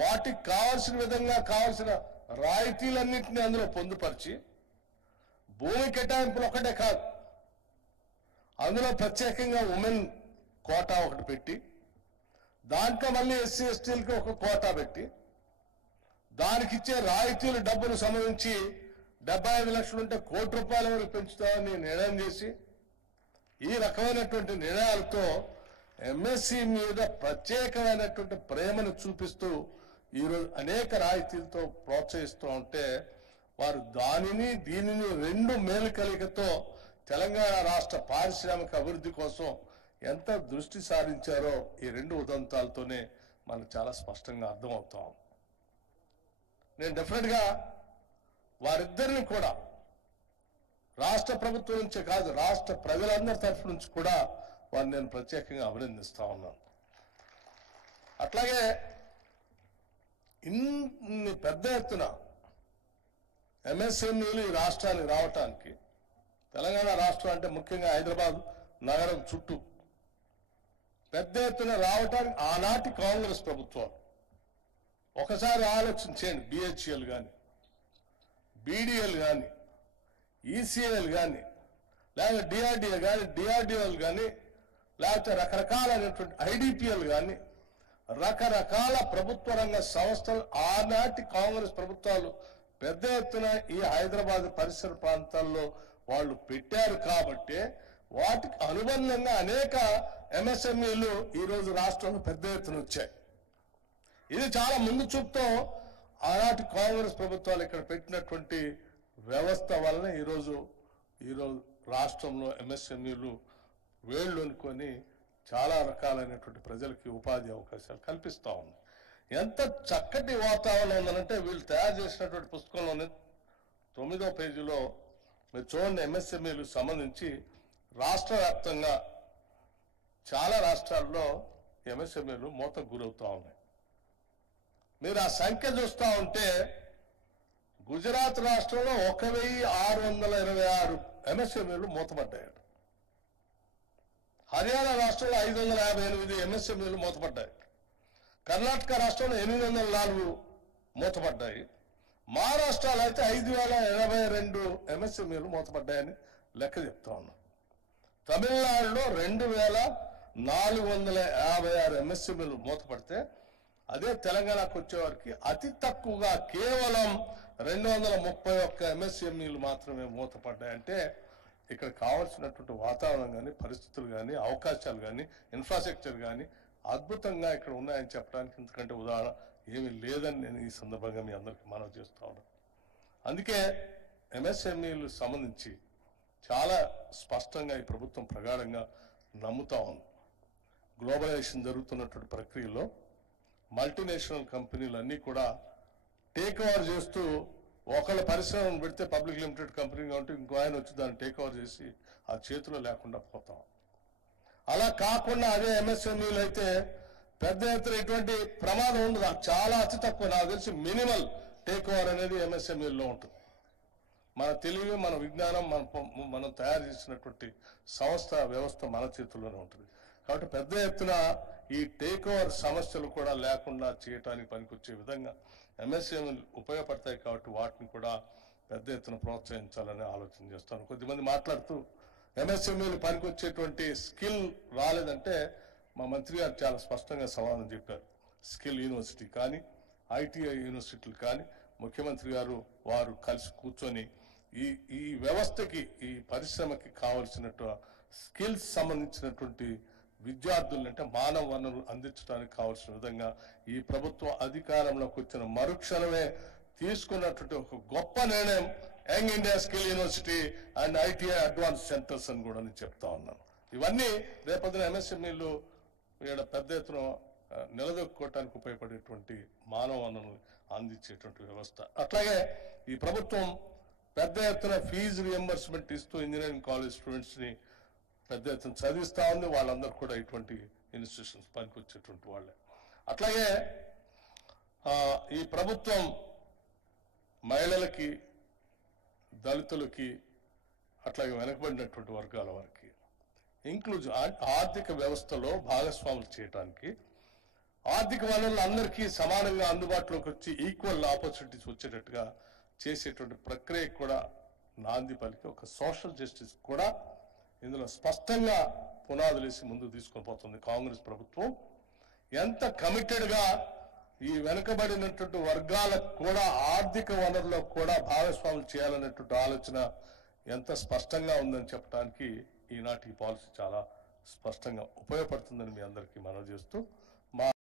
వాటికి కావాల్సిన విధంగా కావాల్సిన రాయితీలన్నింటినీ అందులో పొందుపరిచి భూమి కేటాయింపులు ఒకటే కాదు, అందులో ప్రత్యేకంగా ఉమెన్ కోటా ఒకటి పెట్టి దాంట్లో మళ్ళీ ఎస్సీ ఎస్టీలకి ఒక కోటా పెట్టి దానికి ఇచ్చే రాయితీలు డబ్బులు సంబంధించి 75 లక్షలు ఉంటే ₹1 కోటి వరకు పెంచుతామని నిర్ణయం చేసి ఈ రకమైనటువంటి నిర్ణయాలతో ఎంఎస్సి మీద ప్రత్యేకమైనటువంటి ప్రేమను చూపిస్తూ ఈరోజు అనేక రాయితీలతో ప్రోత్సహిస్తూ ఉంటే వారు దీనిని రెండు మేలు కలిగతో తెలంగాణ రాష్ట్ర పారిశ్రామిక అభివృద్ధి కోసం ఎంత దృష్టి సారించారో ఈ రెండు ఉదంతాలతోనే మనకు చాలా స్పష్టంగా అర్థమవుతాం. నేను డెఫినెట్గా వారిద్దరిని కూడా రాష్ట్ర ప్రభుత్వం నుంచే కాదు రాష్ట్ర ప్రజలందరి తరఫు నుంచి కూడా వారిని నేను ప్రత్యేకంగా అభినందిస్తా ఉన్నాను. అట్లాగే ఇన్ని పెద్ద ఎత్తున ఎంఎస్ఎంఈలు ఈ రాష్ట్రానికి రావటానికి తెలంగాణ రాష్ట్రం అంటే ముఖ్యంగా హైదరాబాద్ నగరం చుట్టూ పెద్ద ఎత్తున రావటానికి ఆనాటి కాంగ్రెస్ ప్రభుత్వం ఒకసారి ఆలోచించేయండి. బిహెచ్ఎల్ కానీ బీడీఎల్ కానీ ఈసీఎల్ కానీ లేకపోతే డిఆర్డిఏ కానీ డిఆర్డిఎల్ కానీ లేకపోతే రకరకాలైనటువంటి ఐడిపిఎల్ కానీ రకరకాల ప్రభుత్వ రంగ సంస్థలు ఆనాటి కాంగ్రెస్ ప్రభుత్వాలు పెద్ద ఎత్తున ఈ హైదరాబాద్ పరిసర ప్రాంతాల్లో వాళ్ళు పెట్టారు కాబట్టి వాటికి అనుబంధంగా అనేక ఎంఎస్ఎంఈలు ఈరోజు రాష్ట్రంలో పెద్ద ఎత్తున వచ్చాయి. ఇది చాలా ముందు చూపుతో ఆనాటి కాంగ్రెస్ ప్రభుత్వాలు ఇక్కడ పెట్టినటువంటి వ్యవస్థ వలన ఈరోజు రాష్ట్రంలో ఎంఎస్ఎంఈలు వేళ్ళు అనుకొని చాలా రకాలైనటువంటి ప్రజలకి ఉపాధి అవకాశాలు కల్పిస్తూ ఉంది. ఎంత చక్కటి వాతావరణం ఉందనంటే వీళ్ళు తయారు చేసినటువంటి పుస్తకంలోనే 9వ పేజీలో మీరు చూడండి. ఎంఎస్ఎంఈలకు సంబంధించి రాష్ట్ర వ్యాప్తంగా చాలా రాష్ట్రాల్లో ఎంఎస్ఎంఈలు మూతకు గురవుతూ ఉన్నాయి. మీరు ఆ సంఖ్య చూస్తూ ఉంటే గుజరాత్ రాష్ట్రంలో 1626 ఎంఎస్ఎంఈలు మూతపడ్డాయి. హర్యానా రాష్ట్రంలో 558 ఎంఎస్ఎంఈలు మూతపడ్డాయి. కర్ణాటక రాష్ట్రంలో 804 మూతపడ్డాయి. మహారాష్ట్రలో అయితే 5082 ఎంఎస్ఎంఈలు మూతపడ్డాయని లెక్క చెప్తా ఉన్నాం. తమిళనాడులో 2456 ఎంఎస్ఎంఈలు మూతపడితే అదే తెలంగాణకు వచ్చేవారికి అతి తక్కువగా కేవలం 231 ఎంఎస్ఎంఈలు మాత్రమే మూతపడ్డాయంటే ఇక్కడ కావాల్సినటువంటి వాతావరణం కానీ పరిస్థితులు కానీ అవకాశాలు కానీ ఇన్ఫ్రాస్ట్రక్చర్ కానీ అద్భుతంగా ఇక్కడ ఉన్నాయని చెప్పడానికి ఇంతకంటే ఉదాహరణ ఏమీ లేదని నేను ఈ సందర్భంగా మీ అందరికీ మనవి చేస్తూ ఉన్నాను. అందుకే ఎంఎస్ఎంఈలు సంబంధించి చాలా స్పష్టంగా ఈ ప్రభుత్వం ప్రగాఢంగా నమ్ముతా ఉంది. గ్లోబలైజేషన్ జరుగుతున్నటువంటి ప్రక్రియలో మల్టీనేషనల్ కంపెనీలు అన్నీ కూడా టేక్ ఓవర్ చేస్తూ ఒకళ్ళ పరిశ్రమను పెడితే పబ్లిక్ లిమిటెడ్ కంపెనీగా ఉంటే ఇంకో ఆయన వచ్చి దాన్ని టేక్ ఓవర్ చేసి ఆ చేతిలో లేకుండా పోతాం. అలా కాకుండా అదే ఎంఎస్ఎంఈలు అయితే పెద్ద ఎత్తున ఇటువంటి ప్రమాదం ఉండదు. చాలా అతి తక్కువ, నాకు తెలిసి మినిమల్ టేక్ ఓవర్ అనేది ఎంఎస్ఎంఈల్లో ఉంటుంది. మన తెలివి మన విజ్ఞానం మనం తయారు చేసినటువంటి సంస్థ వ్యవస్థ మన చేతుల్లోనే ఉంటుంది. కాబట్టి పెద్ద ఎత్తున ఈ టేక్ ఓవర్ సమస్యలు కూడా లేకుండా చేయడానికి పనికొచ్చే విధంగా ఎంఎస్ఎంఈలు ఉపయోగపడతాయి. కాబట్టి వాటిని కూడా పెద్ద ఎత్తున ప్రోత్సహించాలని ఆలోచన చేస్తాను. కొద్దిమంది మాట్లాడుతూ ఎంఎస్ఎంఈలు పనికొచ్చేటువంటి స్కిల్ రాలేదంటే మా మంత్రి గారు చాలా స్పష్టంగా సమాధానం చెప్పారు. స్కిల్ యూనివర్సిటీ కానీ ఐటీఐ యూనివర్సిటీలు కానీ ముఖ్యమంత్రి గారు వారు కలిసి కూర్చొని ఈ వ్యవస్థకి ఈ పరిశ్రమకి కావలసినట్టు స్కిల్స్ సంబంధించినటువంటి విద్యార్థులను అంటే మానవ వనరులు అందించడానికి కావాల్సిన విధంగా ఈ ప్రభుత్వం అధికారంలోకి వచ్చిన మరుక్షణమే తీసుకున్నటువంటి ఒక గొప్ప నిర్ణయం young India skill university and ITI advance centres అని కూడా నేను చెప్తా ఉన్నాను. ఇవన్నీ రేపొద్దున ఎంఎస్ఎంఈలు ఇక్కడ పెద్ద ఎత్తున నిలదొక్కుకోవటానికి ఉపయోగపడేటువంటి మానవ వనరులు అందించేటువంటి వ్యవస్థ. అట్లాగే ఈ ప్రభుత్వం పెద్ద ఎత్తున ఫీజు రియంబర్స్మెంట్ ఇస్తూ ఇంజనీరింగ్ కాలేజ్ స్టూడెంట్స్ని పెద్ద ఎత్తున చదివిస్తూ ఉంది. వాళ్ళందరూ కూడా ఇటువంటి ఇన్స్టిట్యూషన్స్ పనికొచ్చేటువంటి వాళ్ళే. అట్లాగే ఈ ప్రభుత్వం మహిళలకి దళితులకి అట్లాగే వెనకబడినటువంటి వర్గాల వారికి ఇంక్లూజివ్ ఆర్థిక వ్యవస్థలో భాగస్వాములు చేయడానికి ఆర్థిక వనరులు అందరికీ సమానంగా అందుబాటులోకి వచ్చి ఈక్వల్ ఆపర్చునిటీస్ వచ్చేటట్టుగా చేసేటువంటి ప్రక్రియ కూడా నాంది పలికి ఒక సోషల్ జస్టిస్ కూడా ఇందులో స్పష్టంగా పునాదులు వేసి ముందుకు తీసుకొని పోతుంది కాంగ్రెస్ ప్రభుత్వం. ఎంత కమిటెడ్గా ఈ వెనుకబడినటువంటి వర్గాలకు కూడా ఆర్థిక వనరులకు కూడా భాగస్వాములు చేయాలనేటువంటి ఆలోచన ఎంత స్పష్టంగా ఉందని చెప్పడానికి ఈనాటి పాలసీ చాలా స్పష్టంగా ఉపయోగపడుతుందని మీ అందరికీ మనవి చేస్తూ